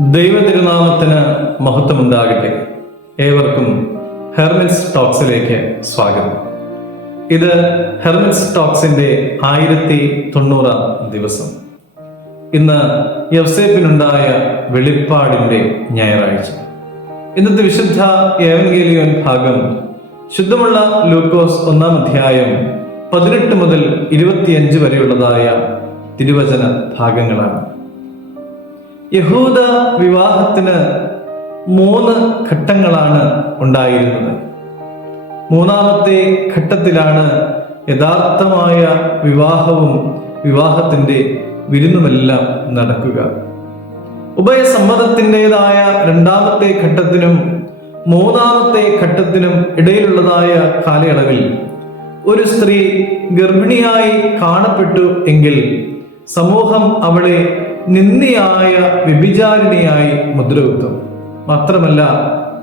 ദൈവതിരുനാമത്തിന് മഹത്വമുണ്ടാകട്ടെ. ഏവർക്കും ഹെർമിൻസ് ടോക്സിലേക്ക് സ്വാഗതം. ഇത് ഹെർമിൻസ് ടോക്സിന്റെ ആയിരത്തി തൊണ്ണൂറാം ദിവസം. ഇന്ന് യവ്സേപ്പിനുണ്ടായ വെളിപ്പാടിന്റെ ഞായറാഴ്ച. ഇന്നത്തെ വിശുദ്ധ ഏവൻഗേലിയൻ ഭാഗം ശുദ്ധമുള്ള ലൂക്കോസ് ഒന്നാം അധ്യായം പതിനെട്ട് മുതൽ ഇരുപത്തിയഞ്ച് വരെയുള്ളതായ തിരുവചന ഭാഗങ്ങളാണ്. യഹൂദ വിവാഹത്തിന് മൂന്ന് ഘട്ടങ്ങളാണ് ഉണ്ടായിരുന്നത്. മൂന്നാമത്തെ ഘട്ടത്തിലാണ് യഥാർത്ഥമായ വിവാഹവും വിവാഹത്തിന്റെ വിരുന്നുമെല്ലാം നടക്കുക. ഉഭയസമ്മതത്തിന്റെതായ രണ്ടാമത്തെ ഘട്ടത്തിനും മൂന്നാമത്തെ ഘട്ടത്തിനും ഇടയിലുള്ളതായ കാലയളവിൽ ഒരു സ്ത്രീ ഗർഭിണിയായി കാണപ്പെട്ടു എങ്കിൽ സമൂഹം അവളെ നിന്ദിയായ വ്യഭിചാരിണിയായി മുദ്രകുത്തും. മാത്രമല്ല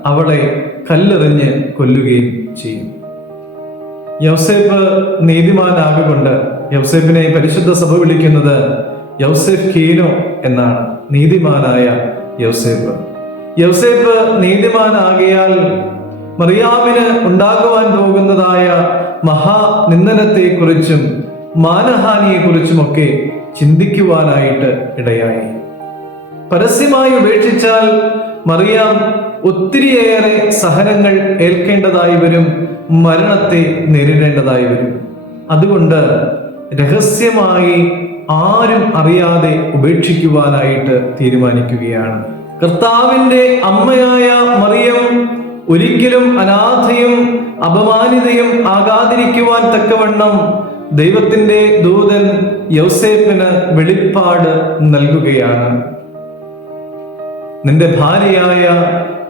അവളെ കല്ലെറിഞ്ഞ് കൊല്ലുകയും ചെയ്യും. യൗസേപ്പ് നീതിമാനാകൊണ്ട് യൗസേപ്പിനെ പരിശുദ്ധ സഭ വിളിക്കുന്നത് യൗസേഫ് കീനോ എന്നാണ് നീതിമാനായ യൗസേപ്പ്. യൗസേപ്പ് നീതിമാനാകിയാൽ മറിയാമിന് ഉണ്ടാകുവാൻ പോകുന്നതായ മഹാനിന്ദനത്തെക്കുറിച്ചും മാനഹാനിയെക്കുറിച്ചുമൊക്കെ ചിന്തിക്കുവാനായിട്ട് ഇടയായി. പരസ്യമായി ഉപേക്ഷിച്ചാൽ മറിയാം ഒത്തിരിയേറെ സഹനങ്ങൾ ഏൽക്കേണ്ടതായി വരും മരണത്തെ നേരിടേണ്ടതായി വരും. അതുകൊണ്ട് രഹസ്യമായി ആരും അറിയാതെ ഉപേക്ഷിക്കുവാനായിട്ട് തീരുമാനിക്കുകയാണ്. കർത്താവിന്റെ അമ്മയായ മറിയം ഒരിക്കലും അനാഥയും അപമാനിതയും ആകാതിരിക്കുവാൻ തക്കവണ്ണം ദൈവത്തിന്റെ ദൂതൻ യൗസേഫിന് വെളിപ്പാട് നൽകുകയാണ്. നിന്റെ ഭാര്യയായ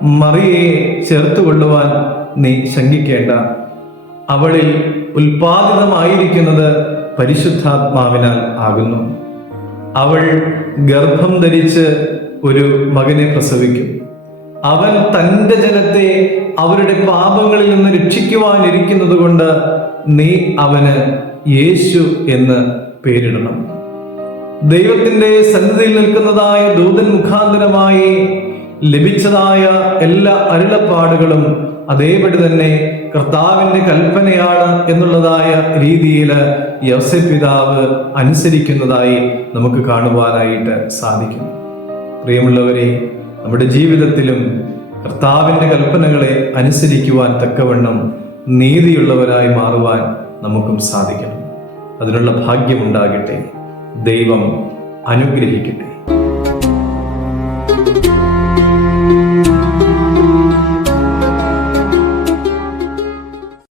മറിയെ ചേർത്തുകൊള്ളുവാൻ നീ ശങ്കിക്കേണ്ട. അവളിൽ ഉൽപാദിതമായിരിക്കുന്നത് പരിശുദ്ധാത്മാവിനാൽ ആകുന്നു. അവൾ ഗർഭം ധരിച്ച് ഒരു മകനെ പ്രസവിക്കും. അവൻ തന്റെ ജനത്തെ അവരുടെ പാപങ്ങളിൽ നിന്ന് രക്ഷിക്കുവാനിരിക്കുന്നത് കൊണ്ട് നീ അവന് യേശു എന്ന് പേരിടണം. ദൈവത്തിന്റെ സന്നിധിയിൽ നിൽക്കുന്നതായ ദൂതൻ മുഖാന്തരമായി ലഭിച്ചതായ എല്ലാ അരുളപ്പാടുകളും അതേപടി തന്നെ കർത്താവിന്റെ കൽപ്പനയാണ് എന്നുള്ളതായ രീതിയിൽ യവസെ പിതാവ് അനുസരിക്കുന്നതായി നമുക്ക് കാണുവാനായിട്ട് സാധിക്കും. പ്രിയമുള്ളവരെ നമ്മുടെ ജീവിതത്തിലും കർത്താവിന്റെ കൽപ്പനകളെ അനുസരിക്കുവാൻ തക്കവണ്ണം നീതിയുള്ളവരായി മാറുവാൻ നമുക്കും സാധിക്കണം. അതിനുള്ള ഭാഗ്യമുണ്ടാകട്ടെ ദൈവം അനുഗ്രഹിക്കട്ടെ.